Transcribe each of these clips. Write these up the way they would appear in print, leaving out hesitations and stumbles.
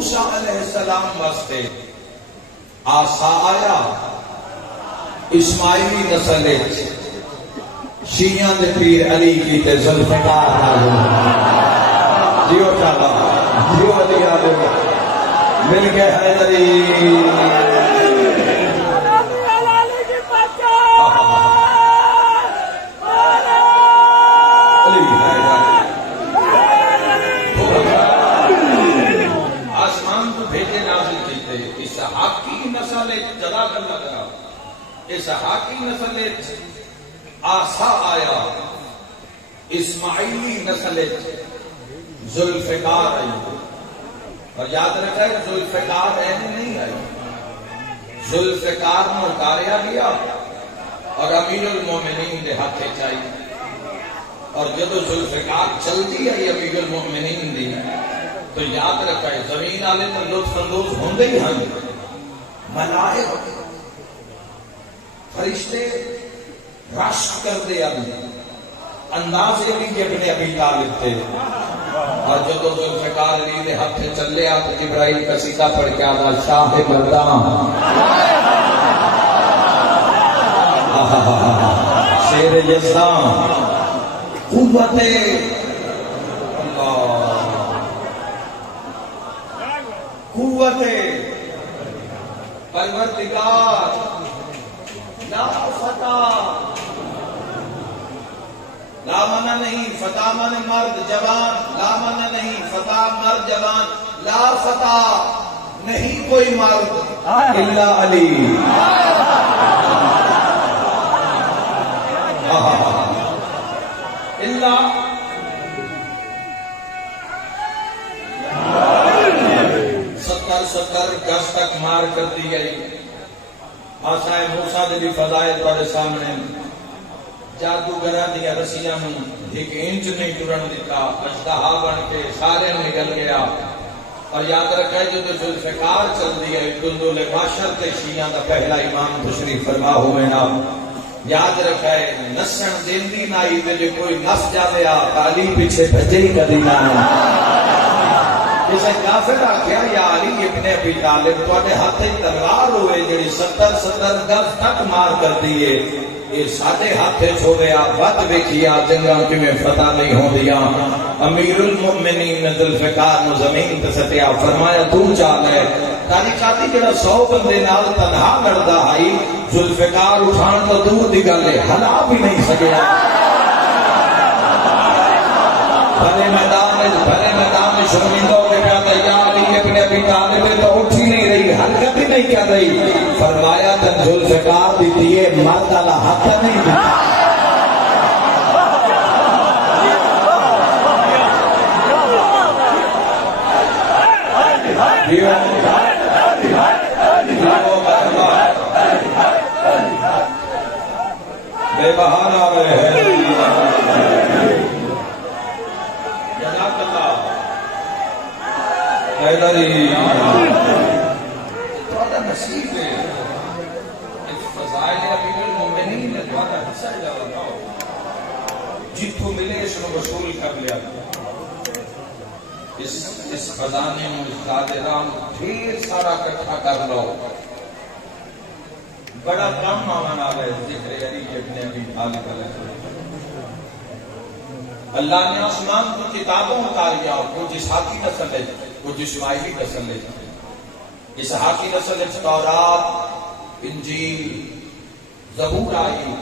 موسیٰ علیہ السلام واسطے آسا آیا اسماعیلی نسل شیعہ دے پیر علی کی تے ذوالفقار جیو چاہا جیو علی آلے مل کے حیدری اسحاقی نسل آسا آیا اسماعیلی نسل ذوالفقار آئی اور یاد رکھا ہے ذوالفقار ایسے نہیں آئی ذوالفقار نے اتاریا گیا اور امیر المومنین دے ہاتھے چاہیے اور جب ذوالفقار چلتی ہے امیر المومنین دی تو یاد رکھا ہے زمین والے تو لطف اندوز ہوندے ہی ہیں ملائکہ فرشتے رش کر دے انداز علی کے ابن ابی طالب تھے اور جب ذوالفقار علی دے ہاتھ چلے تو جبرائیل قصیدہ پڑھ کے آدھا شاہ مردان شیر یزدان قوت قوت پروردگار لا فتح لا منع نہیں فتح من مرد جوان لا منع نہیں فتح مرد جوان لا فتح نہیں کوئی مرد الا علی الا ستر گز تک مار کر دی گئی آسائے موسیٰ دی فضائل تھوڑے سامنے جادوگراں دیا رسیاں ایک انچ نہیں ٹرن دیتا اژدہا بن کے سارے نکل گیا اور یاد رکھے جو ذوالفقار چل دیا دلدل معاشر تے شیعہ دا پہلا امام تشریف فرما ہوئے نا یاد رکھے نسن دیندی نائی تے جو کوئی نس جاویا تالی پیچھے بھجے ہی کدی نہ جیسے کافر آکھیا یا علی ابن ابی طالب تو اٹھے ہاتھ تلوار ہوئے جڑی 70 گز تک مار کر دیئے یہ ساڑھے ہاتھ چھوڑے آپ بات بیکھیا جنگاں کی میں فتح نہیں ہو دیا امیر المؤمنین ذوالفقار نو زمین تے سٹیا فرمایا تو چال ہے تاریخاتی جڑا 100 بندے نال تنہا لڑدا آئی ذوالفقار اٹھان تو دور دی گل ہے ہلا بھی نہیں سکیا بھلے میدان میں شرمندہ ہو کے کہتا یا علی ابن ابی طالب تو اٹھی نہیں رہی حرکت ہی نہیں کر رہی فرمایا تن ذوالفقار بھی دیئے مرد اللہ حق نہیں دیتا بے بہار آ رہے ہیں حیدری توڑا نصیب ہے اس فضائل امیر المومنین نے توڑا حصہ جاؤ جتو ملے اس نے وصول کر لیا اس خزانے میں استاد رام ڈھیر سارا کٹھا کر لو بڑا کام مانا ہے ذکر علی ابن ابی طالب علیہ اللہ نے آسمان کو کتابوں اتاریا کچھ اسحاقی نسل ہے کچھ اسماعیلی نسل ہے اسحاقی نسل تورات انجیل زبور آئی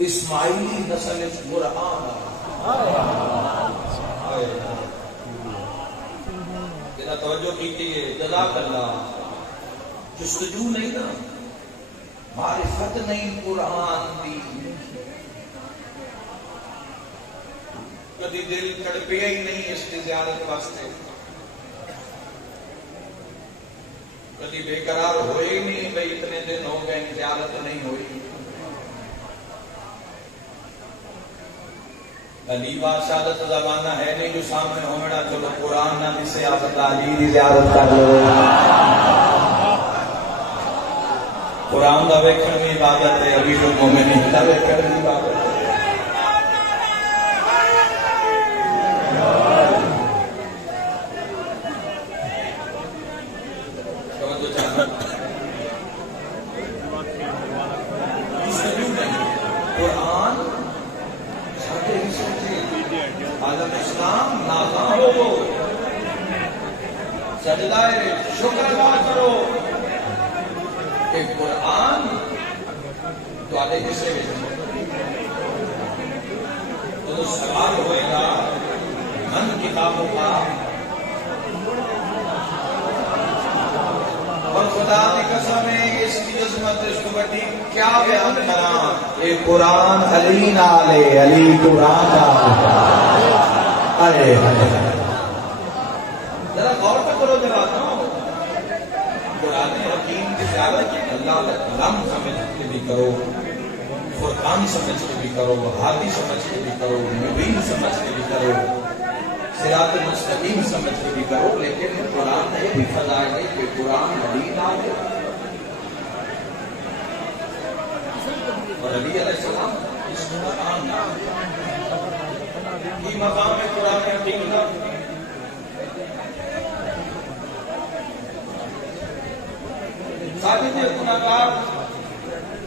اسماعیلی نسل قرآن جنہا توجہ کیتی ہے جزاک اللہ جستجو نہیں نا معرفت نہیں قرآن دی کدی دل تڑپیا ہی نہیں اس کی زیارت واسطے کدی بے قرار ہوئے ہی نہیں بھئی اتنے دن ہو گئے زیارت نہیں ہوئی علی بادشاہت زمانہ ہے نہیں جو سامنے ہونا چلو قرآن نہ سے آپ علی دی زیارت کر لو قرآن دا ویکھن میں عبادت ہے امیر المومنین دا ویکھن میں عبادت ہے تو چاہنا قرآن ساتھے ہی سوچے عالم اسلام ناکام ہو سجدہ شکر ادا کرو کہ قرآن تو آدھے کسے تو سوال ہوئے گا من کتابوں کا اور خدا کی قسم ہے اس کی عظمت اس کو بڑی کیا بیان کرا اے قرآن علی نالے علی قرآن ارے ذرا غور تو کرو ذرا قرآن حکیم کی زیادت اللہ کا کلام سمجھ کے بھی کرو فرقان سمجھ کے بھی کرو ہادی سمجھ کے بھی کرو مبین سمجھ کے بھی کرو صراط مستقیم سمجھ کے بھی کرو لیکن قرآن نے بھی فضائل ہے کہ قرآن علی نال ہے اور علی علیہ السلام اس قرآن کی مقام ہے قرآن حکیم کا ساتھ ہی گناہگار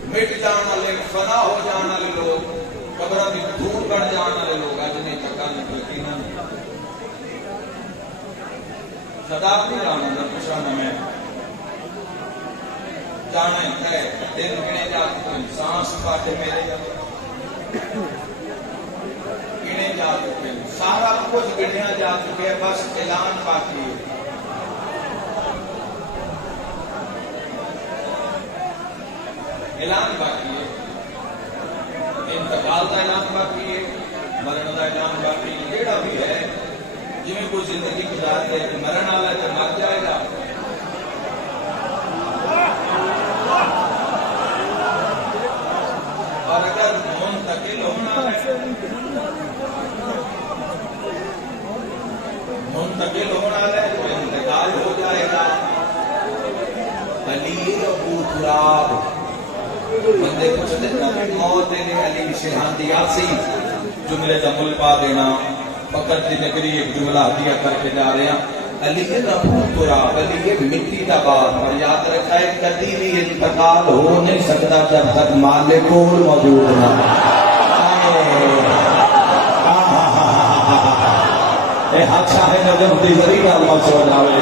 مٹ جان والے فنا ہو جان والے لوگ قبروں کی دھول بڑھ جان والے لوگ اج نہیں تکا نہیں نہ صدا نہیں جانا نہ پوچھنا میں جانا ہے دن گنے جاتے ہیں سانس کاٹے میرے گنے جا چکے ہیں سارا کچھ گنیا جا چکے ہیں بس اعلان باقی ہے اعلان باقی ہے انتقال کا اعلان باقی ہے مرن کا اعلان باقی ہے جیڑا بھی ہے جی میں کوئی زندگی گزار دے کہ مرن والا ہے تو مر جائے گا اور اگر منتقل ہونا ہے تو انتقال ہو جائے گا علی ابو تراب بندے کچھ دن موت دینے علی شہان دیا سی جملے کا مل پا دینا فقط دی نگری ایک جملہ ہدیہ کر کے جا رہے ہیں علی ابو تراب علی مٹی کا بات اور یاد رکھا ہے کبھی بھی انتقال ہو نہیں سکتا جب تک مالک موجود نہ اچھا ہے نظر دی غریب اللہ سو جاوے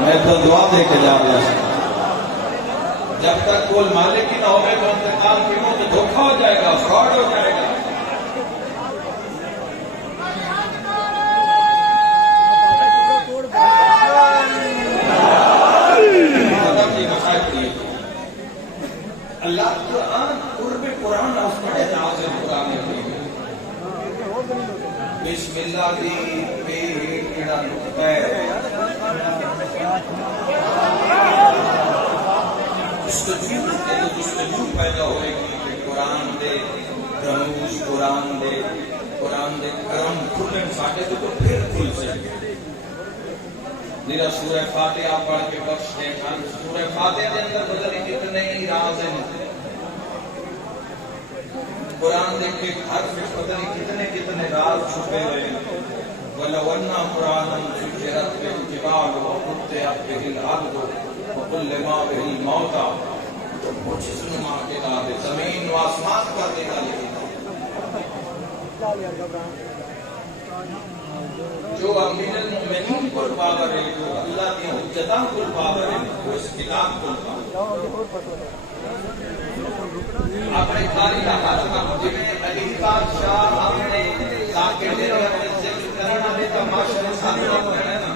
میں تو دعا دے کے جا رہا ہوں جب تک کوئی مالک ہی نہ ہوئے تو انتقال کی ہو تو دھوکہ ہو جائے گا فراڈ ہو جائے گا اللہ قرآن قرب قرآن اس کا اعزاز قرآن ہے بسم اللہ دی پہ کیڑا نقطہ ہے جستجو پیدا ہوئے گی کہ قرآن دے رموز قرآن دے کرم کھلن ساٹھے تو پھر کھل سکے میرا سورہ فاتحہ پڑھ کے بخش دے سورہ فاتحہ دے اندر بدلی کتنے ہی راز ہیں قرآن دے کے حرف بدلی کتنے راز چھپے ہوئے ہیں وَلَوْ أَنَّا قُرْآنًا سُجِّرَتْ بِهِ الْجِبَالُ وَقُطِّعَتْ بِهِ الْأَرْضُ وَكُلِّمَا بِهِ الْمَوْتَى مجسمہ کتاب زمین و آسمان پر دینا لکھتا جو امیر المؤمنین کو پاور ہے جو اللہ کی حجتاں کو پاور ہے وہ اس کتاب کو پاور اپنے تاریخ حاضر جنہیں علی بادشاہ ہم نے ذاکر دے رہے اپنے ذکر کرنا بھی تو معاشرے سامنے کرنا نا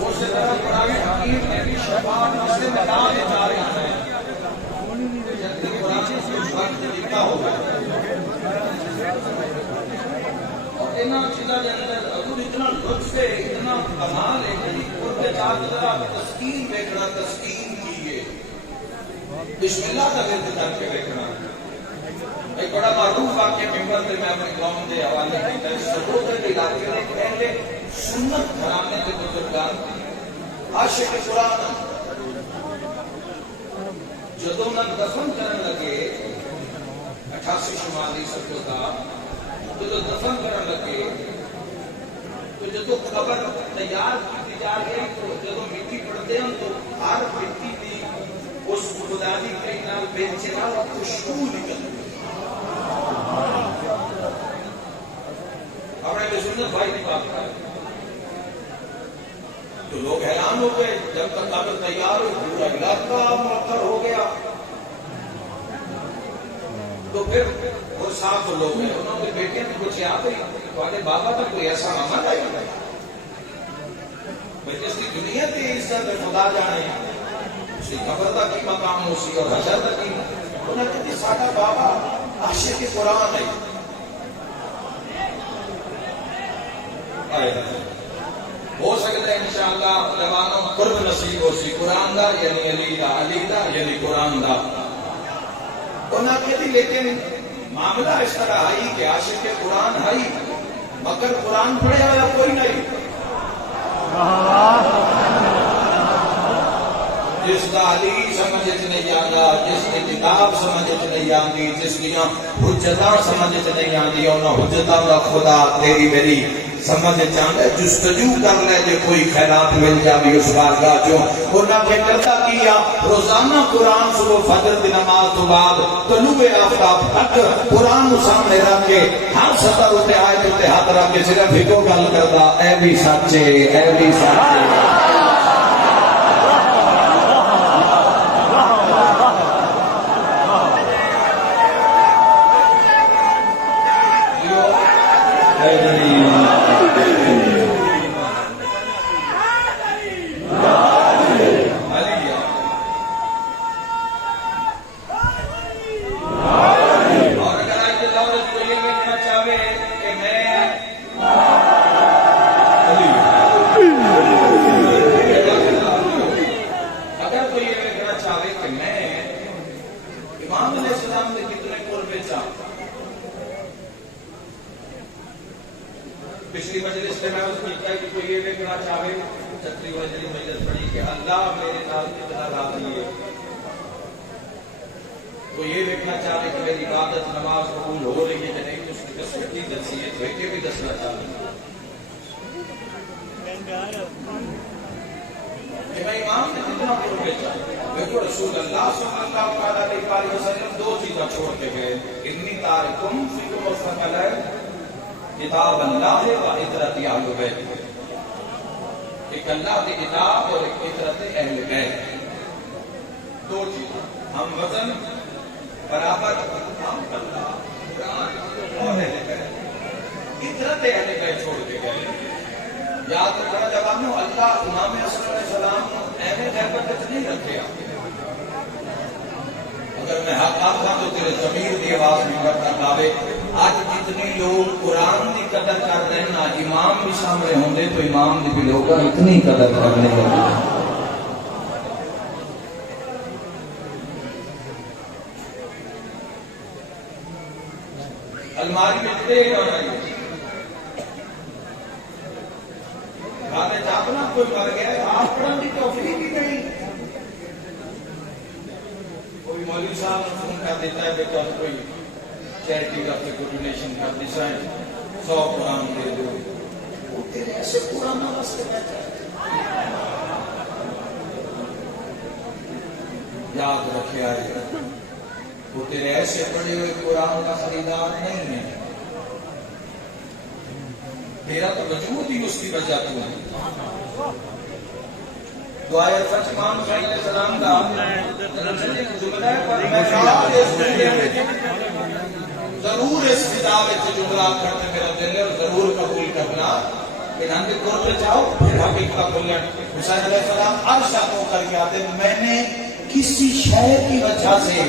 اس طرح قرآن حکیم میں بھی شفاعت مسئلے میں ڈالے جا رہے ہیں جب قرآن سے کچھ وقت لکھا ہوگا اور اتنا چیزہ کے اندر حضور اتنا لطف ہے اتنا کمال ہے کہ قرب چار ذرا تسکین دیکھنا تسکین کیے بسم اللہ کا ورد کر کے دیکھنا ایک بڑا معروف واقعہ ممبر پہ میں اپنے قوم کے حوالے کی ہے سبوت کے علاقے میں پہلے سنت گھرانے کے بزرگان عاشق قرآن جدو انہوں دفن کرنے لگے 88 شمالی سطح کا جدو دفن کرنے لگے تو جدو تو قبر تیار کی جا رہی ہے تو جب مٹی پڑتے ہیں تو ہر مٹی کی اس خدا دی کئی نال بیچے نال خوشبو نکلتی اپنے کے سنت بھائی کی بات کریں تو لوگ حیران ہو گئے جب تک قبر تیار ہوئی پورا علاقہ معطر ہو گیا تو پھر وہ صاحب تو لوگ ہیں انہوں نے بیٹیاں بھی کچھ یاد ہوئی تمہارے بابا تک کوئی ایسا ماما نہیں بھائی جس کی دنیا کی عزت خدا جانے اسی قبر تک کی مقام اسی اور حشر تک کی انہوں نے کہا ساڈا بابا عاشق قرآن ہے ہو سکتا ہے انشاءاللہ جوانوں قرب نصیب ہو سی قرآن دا یعنی علی دا یعنی قرآن دا انہوں نے کہا لیکن معاملہ اس طرح آئی کہ عاشق قرآن آئی مگر قرآن پڑھے والا کوئی نہیں جس کا علی سمجھ نہیں آتا جس کی کتاب سمجھ نہیں آتی جس کی حجتاں سمجھ نہیں آتی انہوں حجتاں کا خدا تیری میری سمجھ چاہتا ہے جستجو کر لے جو کوئی خیرات مل جائے اس بارگاہ جو انہوں نے کرتا کیا روزانہ قرآن صبح فجر کی نماز تو بعد طلوع آفتاب تک قرآن سامنے رکھ کے ہر سطر ہوتے آئے ہوتے ہاتھ رکھ کے صرف ایکو گل کرتا اے بھی سچے اے بھی سچے پچھلی مجلس میں اس کی کہا کہ کوئی یہ دیکھنا چاہے چھتری وجری مجلس پڑھی کہ اللہ میرے نال کتنا راضی ہے تو یہ دیکھنا چاہے کہ میری عبادت نماز قبول ہو رہی ہے کہ نہیں تو اس کی تصویر دسی ہے تو ایک بھی دسنا چاہے کہ میں امام نے کتنا قرب بیچا دیکھو رسول اللہ صلی اللہ علیہ وسلم دو چیزیں چھوڑ کے گئے انی تارکم فکر مستقل ہے کتاب اللہ و عطرت اہل بیت ایک اللہ کی کتاب اور ایک عطرت اہل بیت دو چیز ہم وزن برابر ہم اللہ قرآن اور اہل بیت عطرت اہل بیت چھوڑ کے گئے یاد رکھنا جوانوں اللہ امام حسن علیہ السلام اہل غیبت نہیں رکھے اگر میں حق آپ تھا تو تیرے ضمیر دی آواز میں کرتا پاوے آج جتنے لوگ قرآن کی قدر کر رہے ہیں آج امام بھی سامنے ہوں گے تو امام کی بھی لوگ اتنی قدر کرنے لگے الماری میں اتنے گانے چاپنا کوئی مر گیا آپ پڑھنے کی توفیق ہی نہیں کوئی مولوی صاحب فون کر دیتا ہے بیٹا کوئی چیریٹی کا کوئی ڈونیشن کر دیتا ہے 100 قرآن دے دو وہ تیرے ایسے قرآن واسطے بیٹھا ہے یاد رکھے آئے وہ تیرے ایسے پڑھے ہوئے قرآن کا خریدار نہیں ہے میرا تو وجود ہی اس کی وجہ تو ہے دعائے سچ امام صلی اللہ علیہ وسلم کا جملہ ہے پر میں ضرور اس کتاب سے جملہ کرتے میرا دل ہے اور ضرور قبول کرنا کہ ہم کے قرب پہ جاؤ پھر حقیقت بولیں حسین علیہ السلام عرش ہو کر کے آتے میں نے کسی شے کی وجہ سے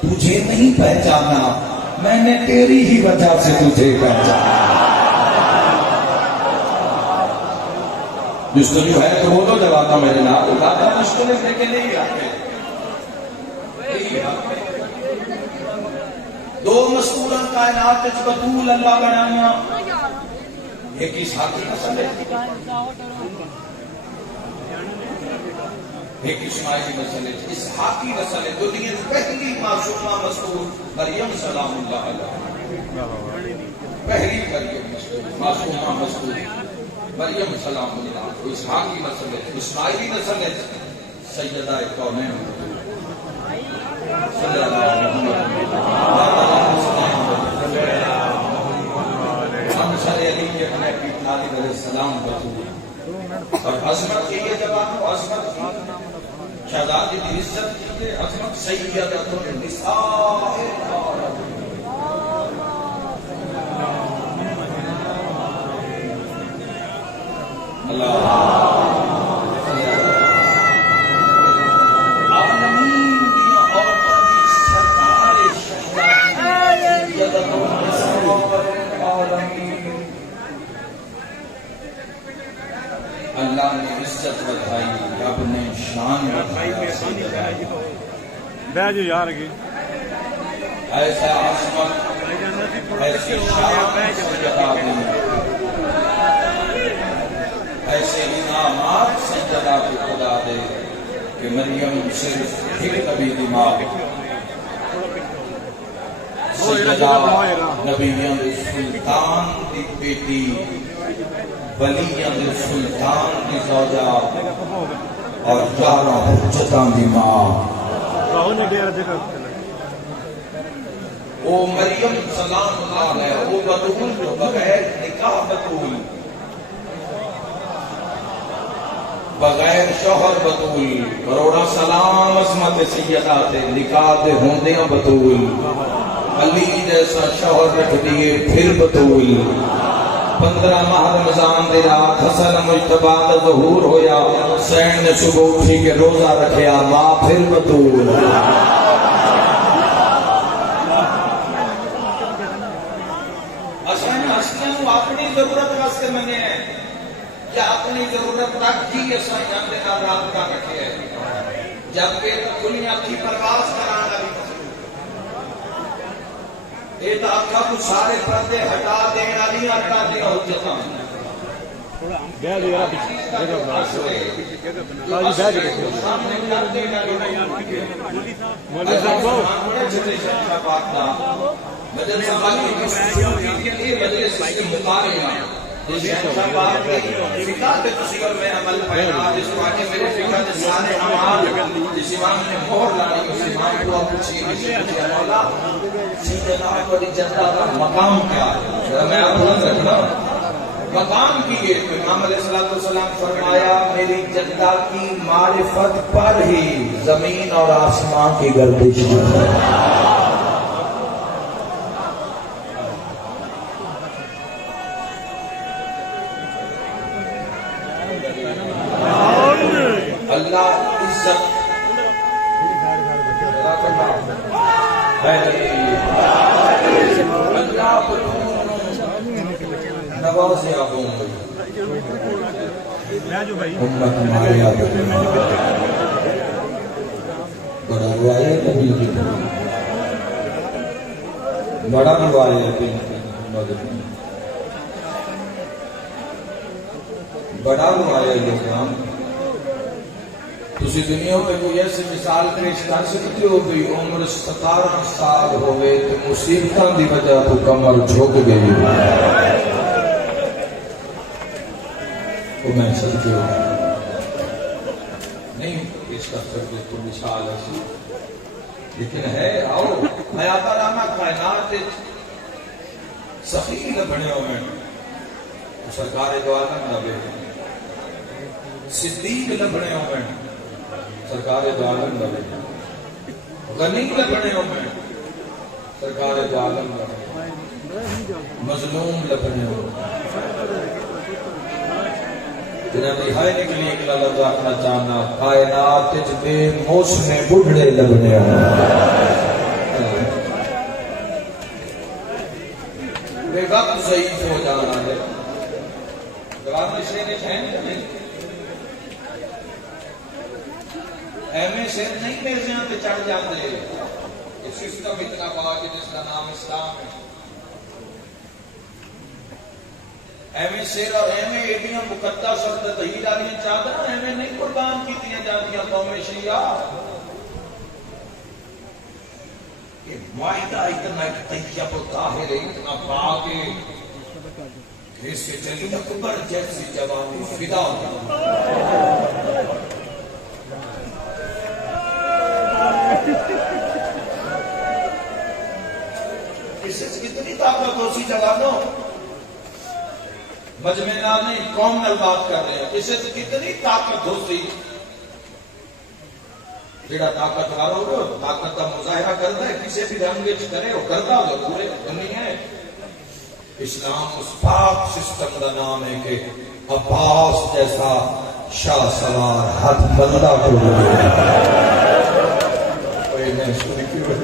تجھے نہیں پہچانا میں نے تیری ہی وجہ سے تجھے پہچانا جستجو ہے تو وہ تو جب میرے نام اٹھاتا مشکل ہے کہ نہیں آتے دو مستوران کائنات بطول اللہ بنانا ایک اسحاقی نسل ہے ایک اسماعیلی نسل ہے اسحاقی نسل ہے دنیا پہلی معصومہ مستور مریم سلام اللہ علیہ پہلی مریم معصومہ مستور مریم سلام اللہ کو اسحاق کی نسل ہے، اسماعیلی نسل ہے، سیدہ کونین صلی اللہ علیہ علی ابن ابی طالب علیہ السلام بطول اور عظمت کے یہ جواب عظمت کی شہزادی کی عزت کی عظمت سیدۃ النساء اللہ عالمین دیا عورتوں کی سرکار شہزادی سیدۃ النساء اللہ نے عزت بتائی، رب نے شان بتائی، بیجو یار کی ایسا عظمت ایسی شان سجدہ دی، ایسے انعامات سجدہ کی خدا دے کہ مریم صرف ایک نبی دماغ سیدہ نبیوں دے سلطان دی بیٹی ولیاں دے سلطان دی زوجہ اور 11 حجتاں دی ماں او مریم سلام اللہ علیہ او بطول جو بغیر نکاح بطول بغیر شوہر بطول کروڑا سلام عظمت سیدہ تے نکاح دے ہوندیاں بطول علی جیسا شوہر رکھ دیے پھر بطول 15 ماہ رمضان دی رات حسن مجتبی دا ظہور ہویا حسین نے صبح اٹھی کے روزہ رکھیا ماں پھر بطول حسین حسین اپنی ضرورت واسطے منگے ہیں یا اپنی ضرورت تک ہی حسین اندے نال رابطہ رکھے ہیں جبکہ دنیا کی پرواز کرانا بھی یہ تو آقا کو سارے پردے ہٹا دیں علی ہٹا دیں ہو جتا بیجو یار مقام کیا میں آپ بلند رکھنا مقام کی یہ امام علیہ السلام فرمایا میری جدہ کی معرفت پر ہی زمین اور آسمان کی گردش ہے اللہ عزت اللہ نوازے آبوں امت ہمارے آبوں بڑا روائے نبی کی بڑا روائے نبی بڑا روائے اسلام تسی دنیا میں کوئی ایسی مثال پیش کر سکتے ہو بھی عمر 17 سال ہوئے تو مصیبتاں دی وجہ تو کمر جھک گئی وہ میں سکتے ہو نہیں اس کا سکتے تو مثال ایسی لیکن ہے آؤ حیات رانا کائنات سخی لبنے ہوئے سرکار دو عالم لبے صدیق لبنے ہوئے سرکار دو عالم لبے غنی لبنے ہوئے سرکار دو عالم لبے مظلوم لبنے ہوئے جنہاں دہائی نکلی اکلا لفظ اپنا چاہنا کائنات بے موسم بڑھڑے لبنے بے وقت ضعیف ہو جانا ہے جواب نشے نے شہن نہیں ایمیں شہن نہیں میرزیاں پہ چڑھ جاتے اس سسٹم اتنا پاک جس کا نام اسلام ہے ایویں شیر اور ایویں ایڈیاں مقدس اور تطہیر والی چادر ایویں نہیں قربان کی دیا جاتی قوم شیعہ کہ معاہدہ اتنا طیب و طاہر اتنا پاک اس سے چلی اکبر جیسی جوانی فدا ہو اس سے کتنی طاقت ہو سی جوانوں مجمع نال نہیں قوم نال بات کر رہے ہیں اس سے کتنی طاقت ہو سی جڑا طاقتور ہو طاقت کا مظاہرہ کرتا ہے کسی بھی رنگ وچ کرے وہ کرتا ہو پورے دنیا ہے اسلام اس پاک سسٹم کا نام ہے کہ عباس جیسا شاہ سوار ہاتھ بندہ کو کوئی نہیں سنی کیوں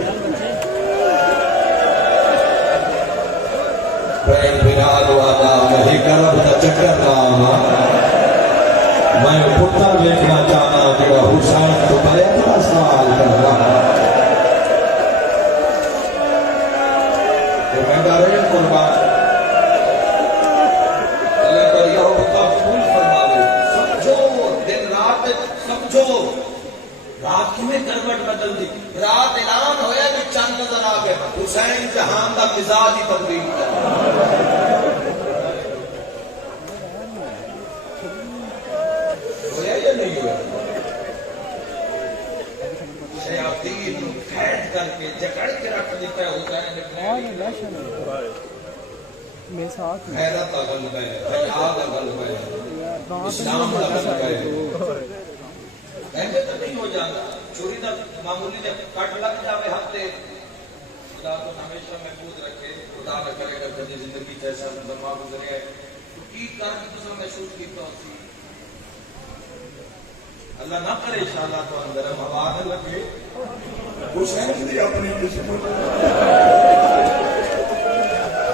بین بلال والا وہی کرب نہ چکر ناما میں پتر دیکھنا چاہنا جڑا حسین تو بڑے اپنا سوال کر رہا کہ میں ڈرے قربان اللہ پر یہ ہوتا قبول فرما دے سمجھو دن رات سمجھو رات میں کروٹ بدل دی رات اعلان ہویا کہ چند نظر آ گئے حسین جہان کا مزاج ہی تبدیل ہویا یا نہیں ہوا شیاطین قید کر کے جکڑ کے رکھ دیتا ہے حسین غیرت کا غلبہ ہے حیا کا غلبہ ہے اسلام کا غلبہ ہے ایسے تو نہیں ہو جاتا چوری کا معمولی جب کٹ لگ جاوے ہفتے خدا تو ہمیشہ محفوظ رکھے خدا نہ کرے گا کبھی زندگی جیسا لمبا گزرے ہے تو کی کر کے تو محسوس کیتا ہوتی اللہ نہ کرے انشاءاللہ تو اندر ہوا نہ لگے حسین دی اپنی قسمت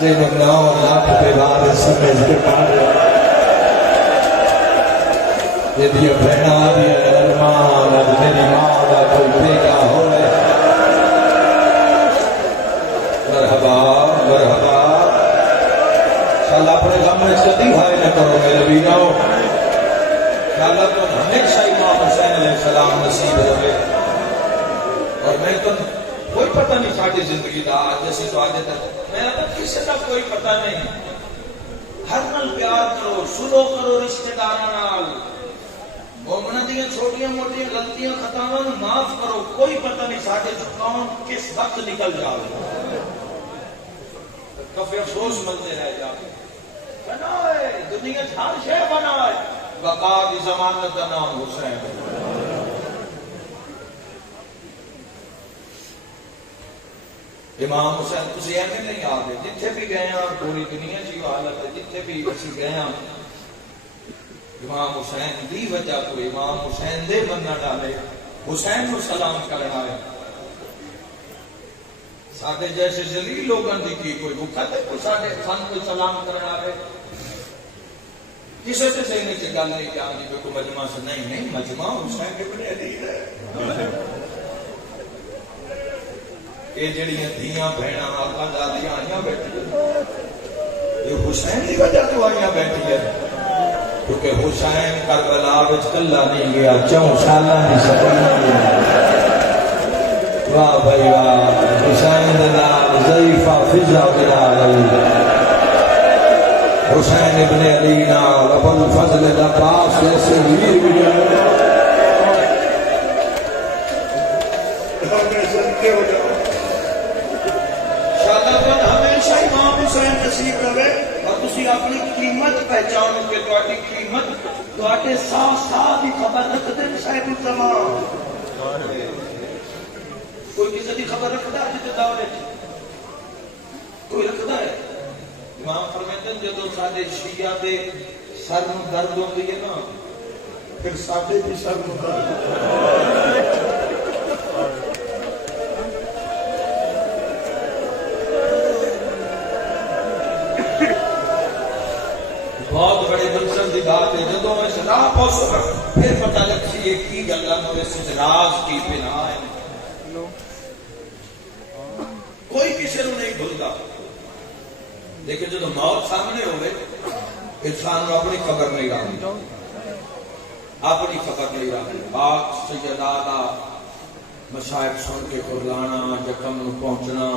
جے نہ لاکھ پہ بار سمجھ کے پاڑے یہ دیا بہنا دیا ارمان اب میری ماں کا کوئی بیگا ہوئے مرحبا مرحبا شاءاللہ اپنے غم میں صدی بھائی نہ کرو میرے بیگاؤ شاءاللہ تو ہمیشہ امام حسین علیہ السلام نصیب رہے اور میں تو کوئی پتہ نہیں ساڑھی زندگی دا آج جیسی تو آجے تک میں تو کسی کا کوئی پتہ نہیں ہر نال پیار کرو سلو کرو رشتہ داران مومنہ دیا چھوٹیاں موٹیاں غلطیاں خطاواں معاف کرو کوئی پتہ نہیں ساڑھے جو کون کس وقت نکل جاؤ کفی افسوس ملتے رہ جاؤ بنائے دنیا ہر شے بنائے بقا کی ضمانت کا نام حسین امام حسین تسی ایویں نہیں آ گئے جتھے بھی گئے ہیں پوری دنیا کی حالت ہے جتھے بھی اسی گئے ہیں امام حسین دی وجہ کو امام حسین دے بننا ڈالے حسین کو سلام کرنا ہے سادے جیسے ذلیل لوگوں کی کوئی بھوکا تے کوئی سادے خان کو سلام کرنا ہے کسی سے صحیح نہیں گل نہیں کیا جی کوئی مجمع سے نہیں مجمع حسین کے بڑے علی ہے یہ جڑیاں دھیاں بہناں آقا دادیاں آئیاں بیٹھی یہ حسین دی وجہ تو آئیاں بیٹھی ہے کیونکہ حسین کربلا وچ کلا نہیں گیا 4 سالاں دی سفر گیا واہ بھائی واہ حسین دے نال ضعیفہ فضا بنا رہی حسین ابن علی نال ابو الفضل العباس جیسے ویر بھی ہمیشہ امام حسین نصیب رہے اور تسی اپنی قیمت پہچانو کہ تہاڈی قیمت تہاڈے ساتھ ساتھ ہی خبر رکھتے ہیں صاحب الزمان کوئی کسی کی خبر رکھتا ہے جتے دورے کوئی رکھتا ہے امام فرماتے ہیں جدو سارے شیعہ دے سر میں درد ہوتی ہے نا پھر ساڈے بھی سر میں درد بہت بڑے منصب کی بات ہے جدو میں صدا پہنچا پھر پتہ لگتی ہے کی گلا میں اس راز کی بنا ہے کوئی کسی نے نہیں بھولتا لیکن جدو موت سامنے ہوئے انسان کو اپنی خبر نہیں رہی اپنی خبر نہیں رہی پاک سیدہ مشائخ سن کے قرلانا جکم پہنچنا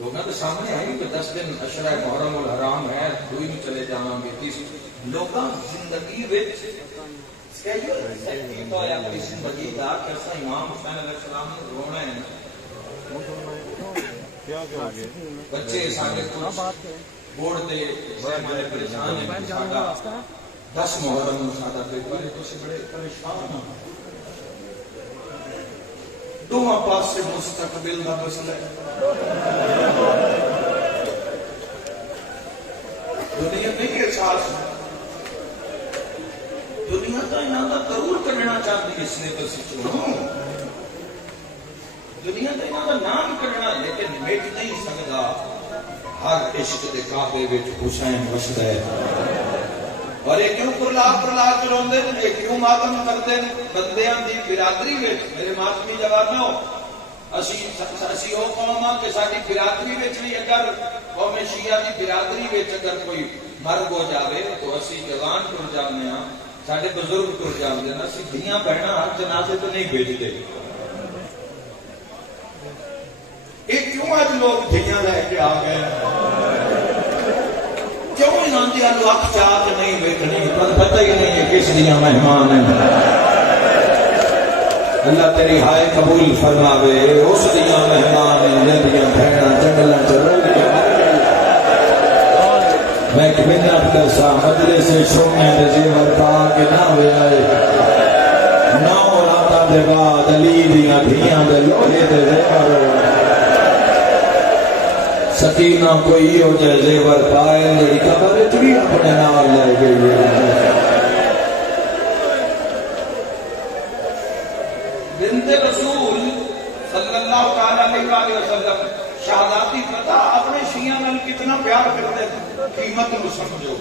لوگوں کے سامنے آئی کہ 10 دن عشرہ محرم الحرام ہے، دوئی میں چلے جاؤں گے، لوگوں زندگی وچ سکیجول سیٹ کیتا ہویا اپنی زندگی دا کہ اساں امام حسین علیہ السلام نے رونا ہے. کیا ہو گیا؟ بچے سارے کچھ بوڑ دے ہمارے پریشان ہیں، ساڈا 10 محرم نوں ساڈا پیپر ہے، تسی بڑے پریشان ہو. دونوں پاس سے مستقبل دا مسئلہ ہے. دنیا نہیں احساس، دنیا کا انہوں کا ضرور کرنا چاہتی ہے، اس نے تو چنو دنیا کا انہوں کا نام کرنا، لیکن مٹ نہیں سکتا ہر عشق دے کعبے وچ حسین وسدا ہے. اور یہ کیوں پرلا کے روندے نے، یہ کیوں ماتم کرتے ہیں بندیاں دی برادری وچ. میرے ماتمی جوانو، اسی وہ قوم ہاں کہ ساری برادری وچ بھی اگر قوم شیعہ دی برادری وچ اگر کوئی مرگ ہو جاوے تو اسی جوان ٹر جانے ہاں، سارے بزرگ ٹر جاندے ہیں، اسی دھیاں بہناں ہر جنازے تو نہیں بھیجتے. یہ کیوں آج لوگ دھیاں لے کے آ گئے؟ کیوں انہاں دی اخ چاہ کے نہیں بیٹھنی؟ پتہ ہی نہیں ہے کس دیاں مہمان ہیں. اللہ تیری ہائے قبول فرماوے، اس دیاں مہمان ہیں جندیاں بہناں جنگلاں چ رول کے میں کہ منت کرسا مجلس سونے دے زیور پا کے نہ ہوئے آئے. 9 راتاں دے بعد علی دیاں دھیاں دے لوہے دے زیور سکینہ کوئی ہو جائے زیور پائے جڑی قبر وچ بھی اپنے نال لے گئی ہے. بنت رسول صلی اللہ تعالی علیہ وسلم شہزادی فتح اپنے شیعہ نال کتنا پیار کرتے ہیں، قیمت نو سمجھو.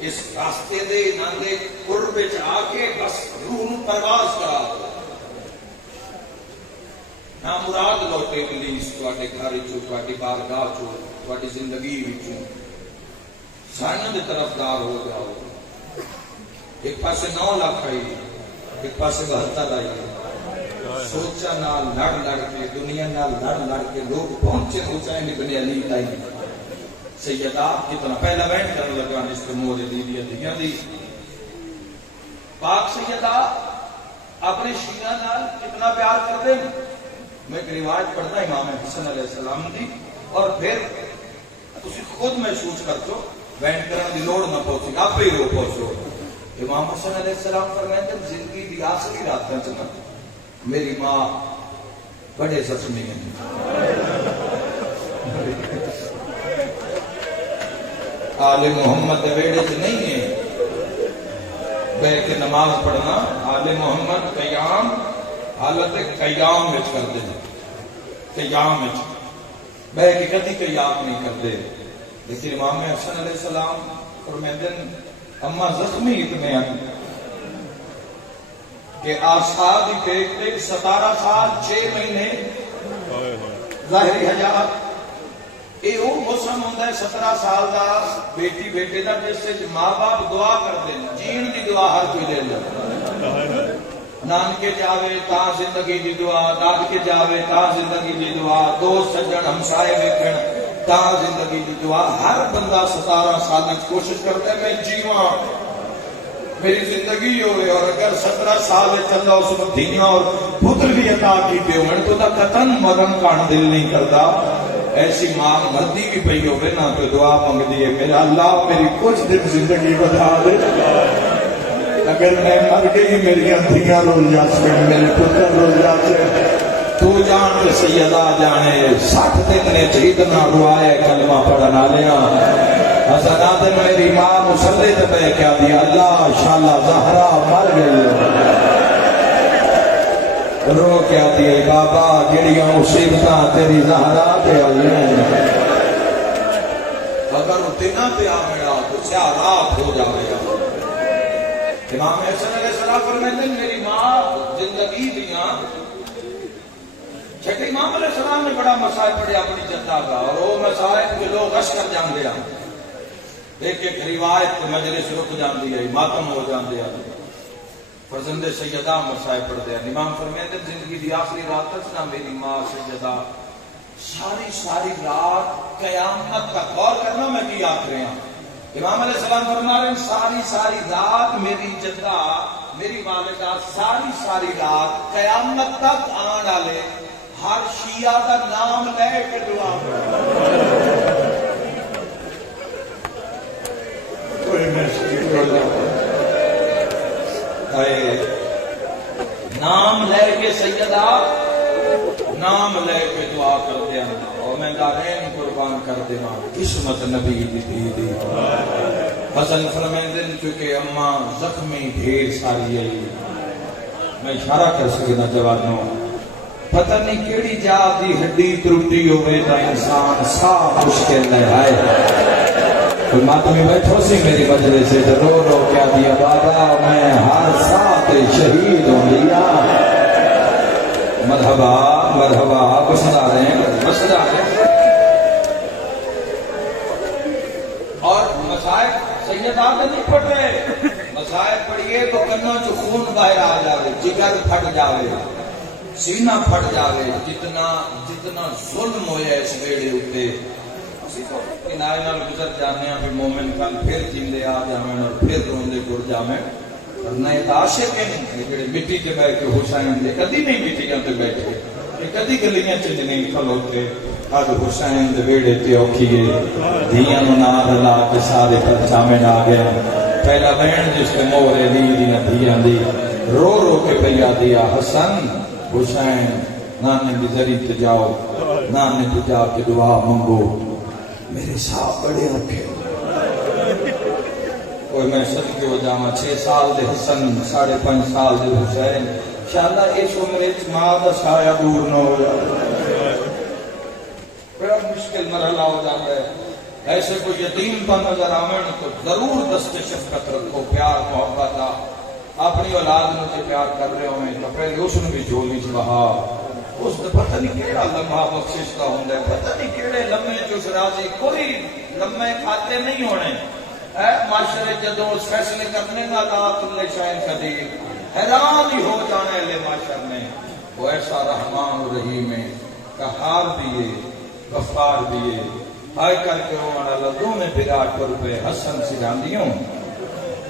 اس راستے دے نالے قرب وچ آ کے بس روح نو پرواز کرا نہ مراد لوٹے پولیس تواڈے گھر چوں، تواڈی بارگاہ چوں، تواڈی زندگی وچوں سائنس دے طرفدار ہو جاؤ. ایک پاسے 9 لاکھ آئی، ایک پاسے 72 آئی. سوچا نال لڑ کے دنیا نال لڑ کے لوگ پہنچے حسین ابن علی تائی. سیدہ کتنا پہلا بیٹھ کر لگا اس کے مورے دی دیا دی پاک سیدہ اپنے شیعہ نال کتنا پیار کرتے ہیں. میں ایک روایت پڑھنا امام حسن علیہ السلام دی، اور پھر تسی خود محسوس کرچو، بینٹ کرنے دی لوڑ نہ پہنچی، آپ ہی رو پہنچو. امام حسن علیہ السلام فرمائتے ہیں زندگی دی آخری راتاں چ میری ماں بڑے زخمی ہیں. آل محمد ویڑے چ نہیں ہے بیٹھ کے نماز پڑھنا. آل محمد قیام حالت قیام وچ کرتے ہیں، قیام وچ بیٹھ کے کدی قیام نہیں کرتے. لیکن امام حسن علیہ السلام فرماتے ہیں اما زخمی اتنے ہیں کہ آساد ہی پیٹ پہ 17 سال 6 مہینے ظاہری حیات. یہ وہ موسم ہوتا ہے 17 سال کا بیٹی بیٹے کا جس سے ماں باپ دعا کرتے ہیں، جین کی دعا ہر کوئی دے جاتا. نانکے جاوے تا زندگی دی دعا، دادکے جاوے تا زندگی دی دعا، دوست سجن ہمسائے ویکھن تا زندگی دی دعا. ہر بندہ 17 سال میں کوشش کرتا ہے میں جیواں میری زندگی ہوئے. اور اگر 17 سال چلا اس کو دھیاں اور پتر بھی عطا کیتے ہوئے تو قطن مرن کان دل نہیں کرتا. ایسی ماں مردی بھی پئی ہوئے نا تو دعا مانگ دیے میرا اللہ میری کچھ دن زندگی بتا دے، اگر میں مر گئی میری دھیاں رول جاتے میرے پتر رول جاتے. تو جان کے سیدہ جانے 60 دن نے چیتنا روائے کلمہ پڑھنا لیا. حسنات میری ماں مسلح پہ کیا دیا اللہ شالا زہرا مر گئی. رو کیا دیے بابا جڑیاں مصیبتاں تیری زہرا پہ آئی ہیں. اگر اتنا پہ آ گیا تو سیارات ہو جائے. امام حسن علیہ السلام فرماتے ہیں میری ماں زندگی دیاں چھٹے امام علیہ السلام نے بڑا مسائل پڑھے اپنی جدہ کا، اور وہ مسائل کے لوگ غش کر جان دیا. ایک ایک روایت مجلس رک جاندی ہے، ماتم ہو جاندے ہیں. فرزند سیدہ مسائل پڑھ دیا. امام فرماتے ہیں زندگی دی آخری رات تک نہ میری ماں سیدہ ساری رات قیامت کا غور کرنا میں کی آخ رہے ہیں. امام علیہ السلام فرما رہے ہیں ساری رات میری جدہ میری والدہ ساری رات قیامت تک آن والے ہر شیعہ کا نام لے کے دعا نام لے کے سیدہ نام لے کے دعا کر دیا اور میں دارین قربان کر دیا قسمت نبی دی حسن فرمیندن چونکہ اماں زخمی ڈھیر ساری آئی. میں اشارہ کر سکتا جوانوں پتہ نہیں کیڑی جا دی ہڈی ترٹی ہوئے تا انسان سا مشکل ہے کوئی ماتمی بیٹھو سی میری بجلے سے رو رو کیا دیا بابا میں ہر ساتھ شہید ہوں لیا. مرحبا پسند آ رہے ہیں اور مسائل سیدات نہیں پڑھ رہے. مسائل پڑھیے تو کنوں چ خون باہر آ جاوے جگر پھٹ جاوے سینہ پھٹ جاوے. جتنا ظلم ہویا اس ویڑے اتے اسی تو کنائے نال گزر جانے ہیں پھر مومن کل پھر جیندے آ جاویں اور پھر روندے گر جاویں. نئے عاشق ہیں جڑے مٹی کے بیٹھ کے حسین دے کدی نہیں مٹیاں تے بیٹھے کدی گلیاں چ نہیں کھلوتے. اج حسین دے ویڑے تے اوکھیے دھیاں نوں نال لا کے سارے پرچامے آ گئے. پہلا بہن جس تے مورے دیاں دھیاں دی رو رو کے پیا دیا حسن حسین نانے دی زری تے جاؤ نانے تے جا کے دعا منگو. میرے صاحب بڑے رکھے کوئی میں صدقے ہو جاواں 6 سال دے حسن 5.5 سال دے حسین انشاءاللہ اس عمر وچ ماں دا سایہ دور نہ ہو جائے. بڑا مشکل مرحلہ ہو جاتا ہے. ایسے کوئی یتیم پر نظر آویں تو ضرور دست شفقت رکھو پیار محبت اپنی اولاد نوں تے پیار کر رہے ہویں تو پہلے اس نوں بھی جھولی چ بہا اس دا پتہ نہیں کیڑا لمحہ بخشش کا ہوندا ہے پتہ نہیں کیڑے لمحے چ راضی کوئی لمحے کھاتے نہیں ہونے. معاشرے جدو فیصلے کرنے کا ذات اللہ شاہین قدیر حیران ہی ہو جانے لے معاشر میں وہ ایسا رحمان و رحیم ہے قہار بھی ہے غفار بھی ہے. آئے کر کے ہمارا لدوں میں براٹ پر پہ حسن سجاندیوں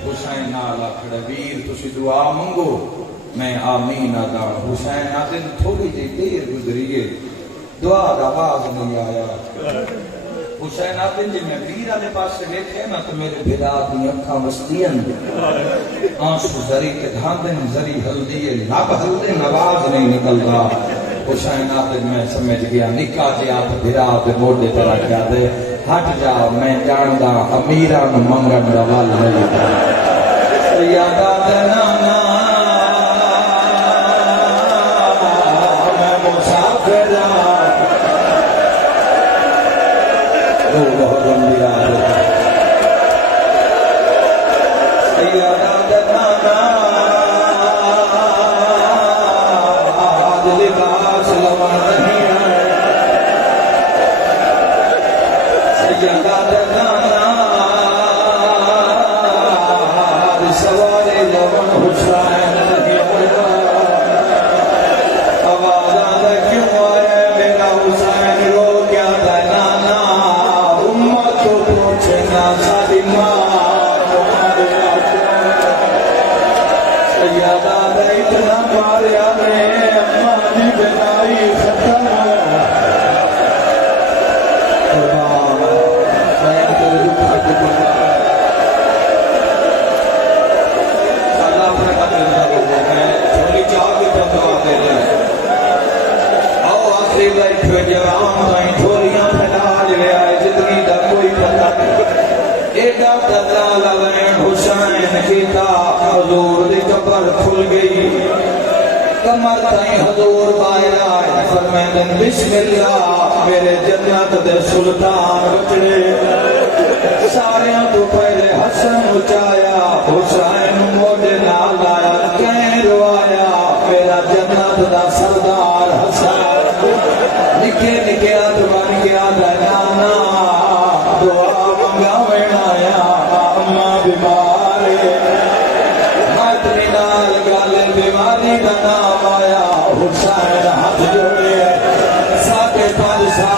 حسین نالا کھڑا ویر تسی دعا منگو میں آمین ادا. حسین آدن تھوڑی جی دیر گزریے دعا دا آواز نہیں آیا. حسین آدن جی میں ویر آلے پاس سے بیٹھے نا تو میرے بھیدا دی اکھا مستین آنسو زری کے دھاندن زری ہلدی لب ہلدے نواز نہیں نکلتا. حسین آدن میں سمجھ گیا نکا جی آپ بھیدا دے موڑے طرح کیا دے ہٹ جاؤ میں جاندہ امیران منگن روال نہیں سیادہ دنانا میں مسافر وہ بہت گمبی آدھے سیادہ دنانا آج لباس لوان نہیں آئے سیادہ دنانا آج سوارے لوان حسین نہیں آئے. آواز آدھا کیوں آئے میرا حسین رو کیا دنانا امت کو پوچھنا ساری ماں سیادہ دے اتنا مارے آنے اماں دی بنائی ختم قربان خیر کے رکھا قربان سادہ اپنے قبل لوگوں میں چھوڑی چاہ کے بندوا دے لیں آؤ آخری بیٹھے جوان رہیں چھوڑیاں پھیلا لے آئے جتنی دا کوئی پتہ ایڈا دلہ لوین حسین کیتا حضور دی قبر کھل گئی کمر تائیں حضور باہر آئے فرمیندن بسم اللہ میرے جنت دے سلطان بچڑے ساریاں تو پہلے حسن اچایا حسین موڑے نال لایا کہیں روایا میرا جنت دا سردار حسن نکے نکے آدھ بن گیا دنانا دعا منگاویں آیا اماں بیمارے ماتمی نال گالن بیماری کا نام آیا حسین ہاتھ جوڑے 5.5 سال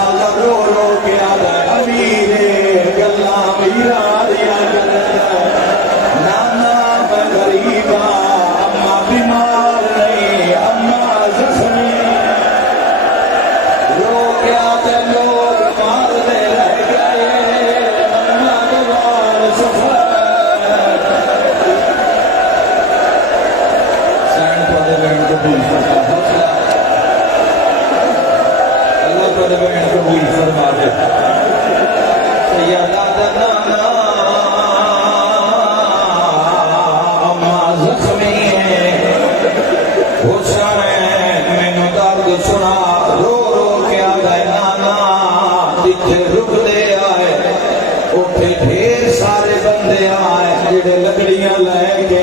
دے لکڑیاں لے کے